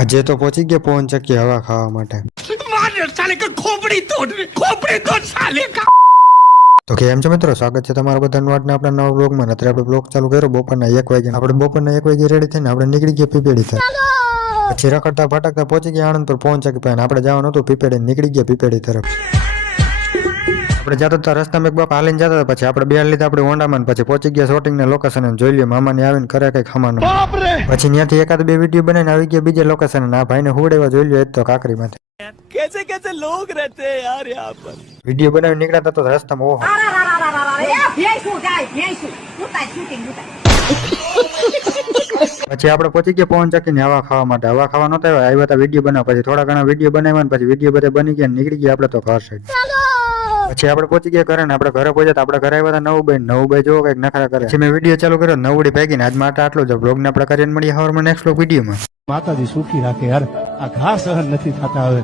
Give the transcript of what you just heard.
આજે તો પહોંચી ગયા પવન ચક્કી હવા ખાવા માટે। તો કેમ છો મિત્રો, સ્વાગત છે તમારા બધાનું આજના આપણા નવા બ્લોગમાં। અત્યારે આપણે બ્લોગ ચાલુ કર્યો બપોરના 1 વાગે। આપણે બપોરના 1 વાગે રેડી થઈને આપણે નીકળી ગયા પીપેડી તરફ। પછી રખડતા ભટકતા પહોંચી ગયા આણંદ પર પવન ચક્કી પાસે। આપણે જવાનું હતું પીપેડી, નીકળી ગયા પીપેડી તરફ। આપણે જતા હતા રસ્તામાં એક બાપ હાલીને જતા હતા, પછી આપણે બે લીધા આપણે હોન્ડામાં, પછી પહોંચી ગયા શૂટિંગના લોકેશન જોઈ લ્યો મામાની આવીને કરે કઈક ખમાનો। પછી ત્યાંથી એકાદ બે વિડીયો બનાવીને આવી ગયા બીજા લોકેશન। આ ભાઈને હુડેવા જોઈ લ્યો, એ તો કાકરીમાંથી कैसे कैसे लोग रहते हैं यार यहाँ पर। વિડીયો બનાવી નીકળ્યા તો રસ્તામાં ઓહો પછી આપણે પહોંચી ગયા પવન ચક્કી ની હવા ખાવા માટે। હવા ખાવા નતા આવ્યા હતા વિડીયો બનાવ। પછી થોડા ઘણા વિડીયો બનાવ્યા ને પછી વિડીયો બધા બની ગયા, નીકળી ગયા આપણે તો ઘર સાઈડ। પછી આપણે પહોંચી ગયા ઘરે ને આપણે ઘરે પહોંચ્યા તો આપણે ઘરે આવ્યા હતા નવું જોવો કઈક નખરા કરે। પછી મેં વિડીયો ચાલુ કર્યો નવડી ભાગીને। આજ માટે આટલું જ બ્લોગ ને આપણે કરીને મળીએ હવારમાં નેક્સ્ટ બ્લોગ વિડીયોમાં। માતાજી સુખી રાખે યાર, આ ઘા સહન નથી થતા હવે।